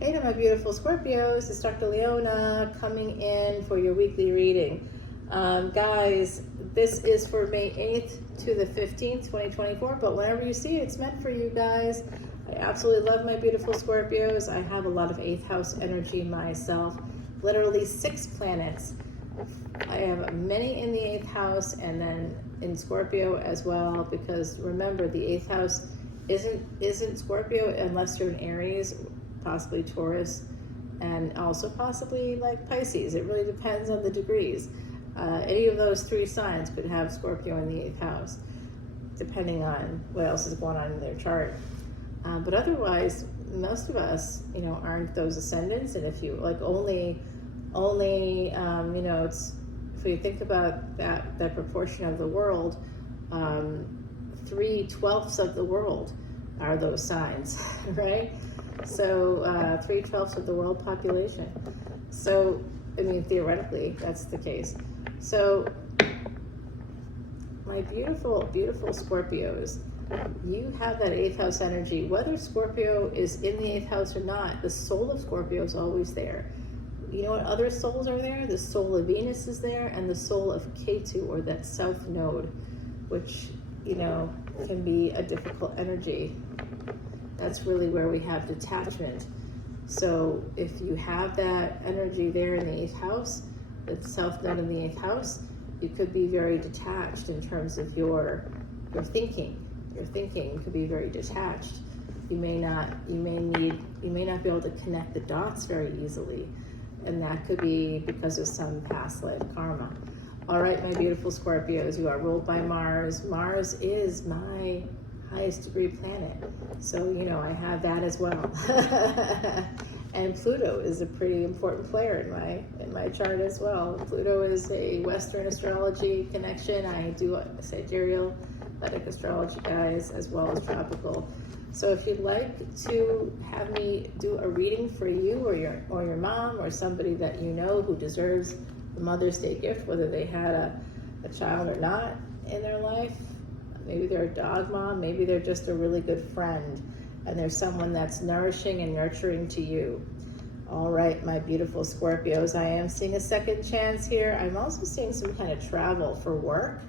Hey to my beautiful Scorpios, it's Dr. Leona coming in for your weekly reading. Guys, this is for May 8th to the 15th, 2024, but whenever you see it, it's meant for you guys. I absolutely love my beautiful Scorpios. I have a lot of 8th house energy myself, literally 6 planets. I have many in the 8th house and then in Scorpio as well, because remember, the 8th house isn't Scorpio unless you're in Aries, possibly Taurus, and also possibly like Pisces. It really depends on the degrees. Any of those 3 signs could have Scorpio in the 8th house, depending on what else is going on in their chart. But otherwise, most of us, aren't those ascendants. And if you like only, it's, if you think about that proportion of the world, 3/12 of the world are those signs, right? So 3/12 of the world population. So, theoretically, that's the case. So, my beautiful, beautiful Scorpios, you have that 8th house energy. Whether Scorpio is in the 8th house or not, the soul of Scorpio is always there. You know what other souls are there? The soul of Venus is there, and the soul of Ketu, or that south node, which, can be a difficult energy. That's really where we have detachment. So if you have that energy there in the 8th house, the south node in the 8th house, you could be very detached in terms of your thinking. Your thinking could be very detached. You may not be able to connect the dots very easily. And that could be because of some past life karma. All right, my beautiful Scorpios, you are ruled by Mars. Mars is my highest degree planet. So, I have that as well. And Pluto is a pretty important player in my chart as well. Pluto is a Western astrology connection. I do sidereal Vedic Astrology, guys, as well as tropical. So if you'd like to have me do a reading for you or your mom or somebody that you know who deserves the Mother's Day gift, whether they had a child or not in their life, maybe they're a dog mom, maybe they're just a really good friend, and there's someone that's nourishing and nurturing to you. All right, my beautiful Scorpios, I am seeing a second chance here. I'm also seeing some kind of travel for work.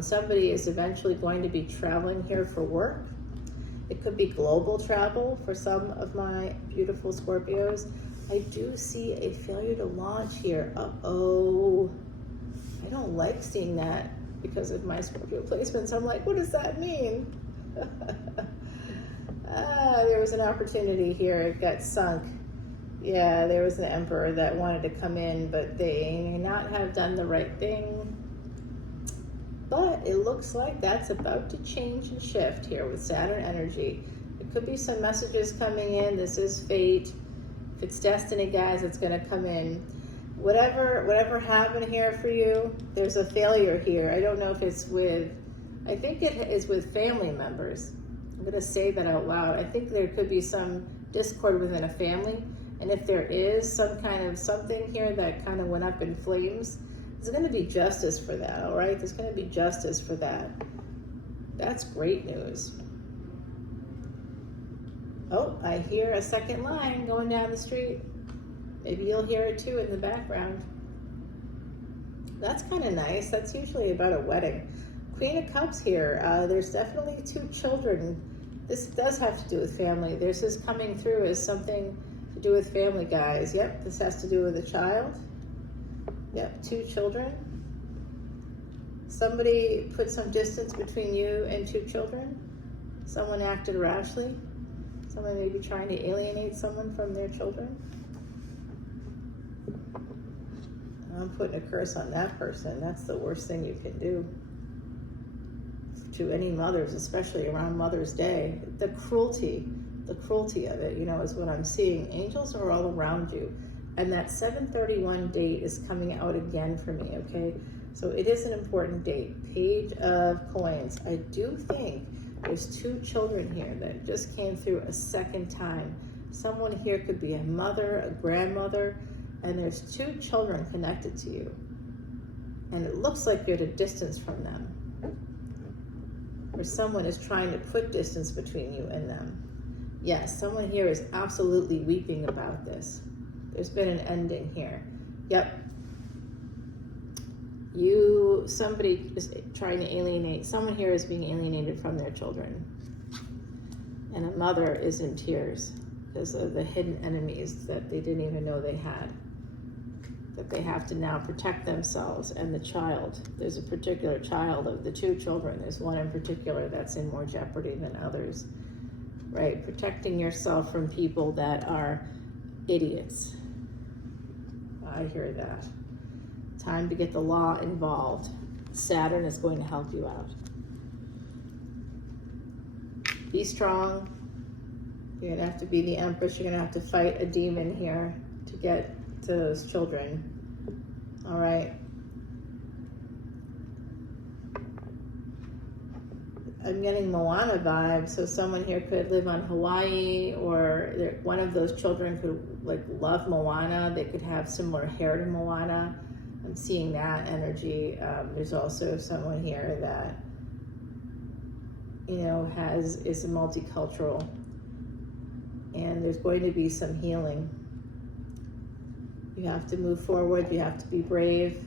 Somebody is eventually going to be traveling here for work. It could be global travel for some of my beautiful Scorpios. I do see a failure to launch here. Uh-oh. I don't like seeing that because of my Scorpio placements. I'm like, what does that mean? There was an opportunity here. It got sunk. Yeah, there was an emperor that wanted to come in, but they may not have done the right thing. But it looks like that's about to change and shift here with Saturn energy. It could be some messages coming in. This is fate. If it's destiny, guys, it's going to come in. Whatever happened here for you, there's a failure here. I don't know if it's I think it is with family members. I'm going to say that out loud. I think there could be some discord within a family. And if there is some kind of something here that kind of went up in flames, there's going to be justice for that, all right? There's going to be justice for that. That's great news. Oh, I hear a second line going down the street. Maybe you'll hear it too in the background. That's kind of nice. That's usually about a wedding. Queen of Cups here. There's definitely 2 children. This does have to do with family. This is coming through as something to do with family, guys. Yep, this has to do with a child. Yep, 2 children. Somebody put some distance between you and 2 children. Someone acted rashly. Someone may be trying to alienate someone from their children. I'm putting a curse on that person. That's the worst thing you can do to any mothers, especially around Mother's Day. The cruelty of it, is what I'm seeing. Angels are all around you. And that 7/31 date is coming out again for me, okay? So it is an important date. Page of Coins. I do think there's 2 children here that just came through a second time. Someone here could be a mother, a grandmother, and there's 2 children connected to you. And it looks like you're at a distance from them. Or someone is trying to put distance between you and them. Yes, someone here is absolutely weeping about this. There's been an ending here. Yep. Somebody is trying to alienate. Someone here is being alienated from their children. And a mother is in tears because of the hidden enemies that they didn't even know they had. That they have to now protect themselves and the child. There's a particular child of the two children. There's one in particular that's in more jeopardy than others, right? Protecting yourself from people that are idiots. I hear that. Time to get the law involved. Saturn is going to help you out. Be strong. You're going to have to be the Empress. You're going to have to fight a demon here to get to those children. All right. I'm getting Moana vibes, so someone here could live on Hawaii, or one of those children could like love Moana. They could have similar hair to Moana. I'm seeing that energy. There's also someone here that, you know, is a multicultural, and there's going to be some healing. You have to move forward. You have to be brave.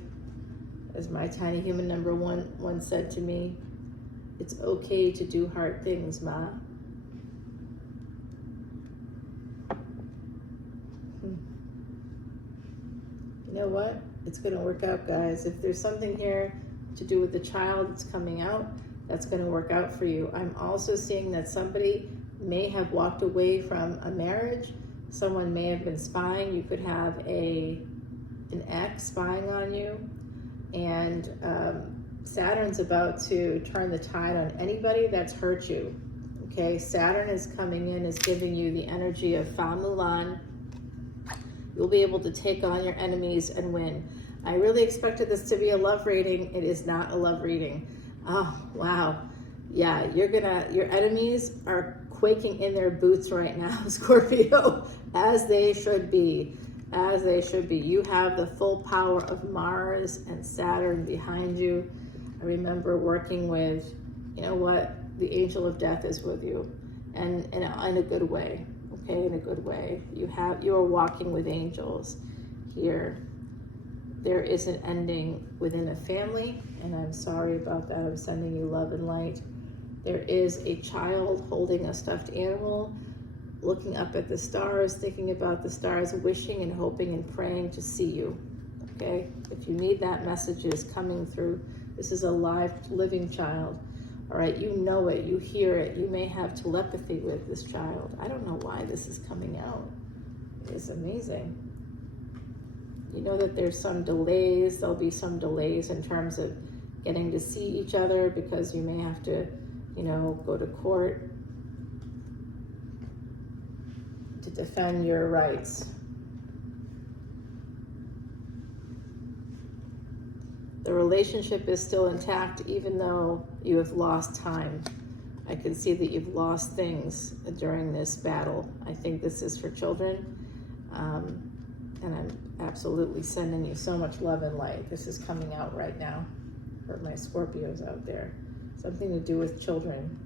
As my tiny human number one once said to me, it's okay to do hard things, Ma. You know what? It's going to work out, guys. If there's something here to do with the child that's coming out, that's going to work out for you. I'm also seeing that somebody may have walked away from a marriage. Someone may have been spying. You could have an ex spying on you. And Saturn's about to turn the tide on anybody that's hurt you. Okay, Saturn is coming in, is giving you the energy of Fa Mulan. You'll be able to take on your enemies and win. I really expected this to be a love reading. It is not a love reading. Oh, wow. Yeah, your enemies are quaking in their boots right now, Scorpio, as they should be. As they should be. You have the full power of Mars and Saturn behind you. I remember working with, you know what, the angel of death is with you, and in a good way, okay, in a good way. You are walking with angels here. There is an ending within a family, and I'm sorry about that. I'm sending you love and light. There is a child holding a stuffed animal, looking up at the stars, thinking about the stars, wishing and hoping and praying to see you, okay? If you need that, message is coming through. This is a live, living child, all right? You know it, you hear it. You may have telepathy with this child. I don't know why this is coming out. It's amazing. You know that there's some delays. There'll be some delays in terms of getting to see each other because you may have to, you know, go to court to defend your rights. The relationship is still intact even though you have lost time. I can see that you've lost things during this battle. I think this is for children. And I'm absolutely sending you so much love and light. This is coming out right now for my Scorpios out there. Something to do with children.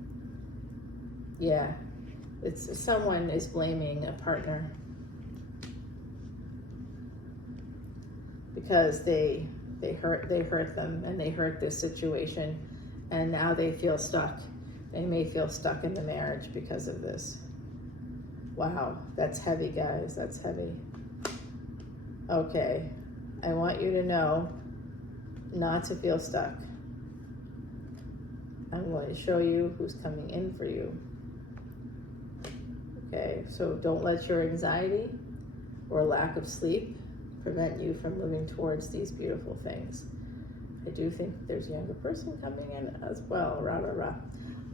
Yeah. It's someone is blaming a partner because they hurt them and they hurt this situation, and now they feel stuck. They may feel stuck in the marriage because of this. Wow, that's heavy, guys. That's heavy. Okay, I want you to know not to feel stuck. I'm going to show you who's coming in for you. Okay, so don't let your anxiety or lack of sleep prevent you from moving towards these beautiful things. I do think there's a younger person coming in as well. Rah, rah, rah.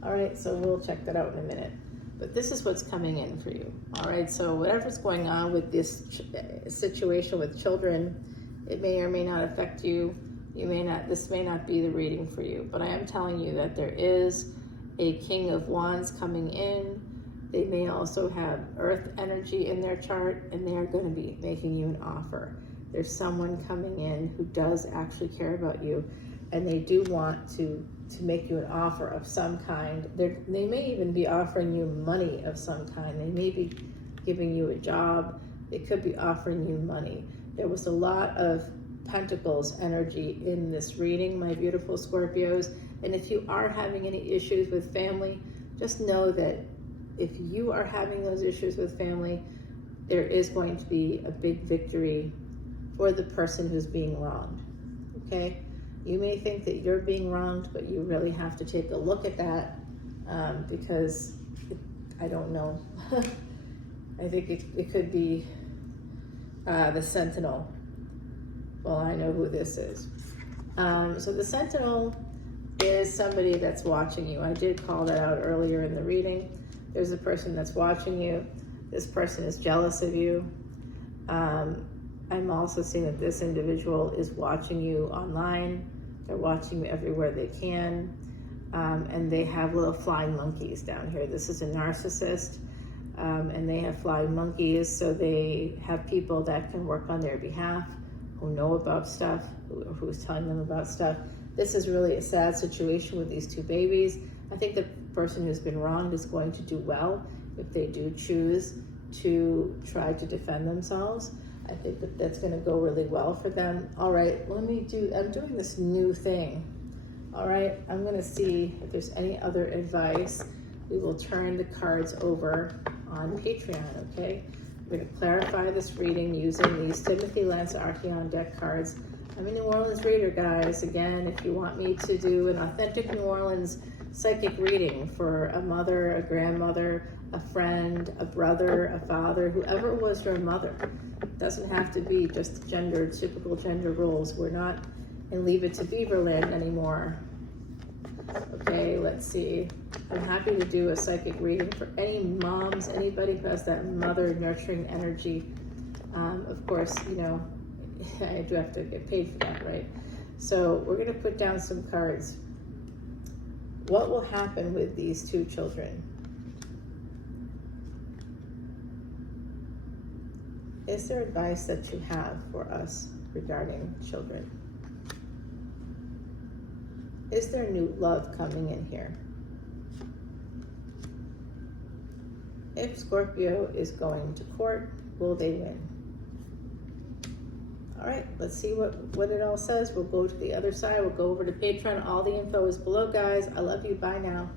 All right, so we'll check that out in a minute. But this is what's coming in for you. All right, so whatever's going on with this situation with children, it may or may not affect you. This may not be the reading for you, but I am telling you that there is a King of Wands coming in. They may also have earth energy in their chart, and they are going to be making you an offer. There's someone coming in who does actually care about you, and they do want to to make you an offer of some kind. They may even be offering you money of some kind. They may be giving you a job. They could be offering you money. There was a lot of Pentacles energy in this reading, my beautiful Scorpios. And if you are having any issues with family, just know that if you are having those issues with family, there is going to be a big victory for the person who's being wronged, okay? You may think that you're being wronged, but you really have to take a look at that because I don't know. I think it could be the Sentinel. Well, I know who this is. So the Sentinel is somebody that's watching you. I did call that out earlier in the reading. There's a person that's watching you. This person is jealous of you. I'm also seeing that this individual is watching you online. They're watching you everywhere they can. And they have little flying monkeys down here. This is a narcissist. And they have flying monkeys, so they have people that can work on their behalf, who know about stuff, who's telling them about stuff. This is really a sad situation with these two babies. I think the person who's been wronged is going to do well if they do choose to try to defend themselves. I think that that's going to go really well for them. All right, I'm doing this new thing. All right, I'm going to see if there's any other advice. We will turn the cards over on Patreon, okay? We're going to clarify this reading using these Timothy Lance Archeon deck cards. I'm a New Orleans reader, guys. Again, if you want me to do an authentic New Orleans psychic reading for a mother, a grandmother, a friend, a brother, a father, whoever was your mother. It doesn't have to be just typical gender roles. We're not in Leave It to Beaverland anymore. Okay, let's see. I'm happy to do a psychic reading for any moms, anybody who has that mother nurturing energy. Of course, you know, I do have to get paid for that, right? So we're going to put down some cards. What will happen with these two children? Is there advice that you have for us regarding children? Is there new love coming in here? If Scorpio is going to court, will they win? All right, let's see what it all says. We'll go to the other side. We'll go over to Patreon. All the info is below, guys. I love you. Bye now.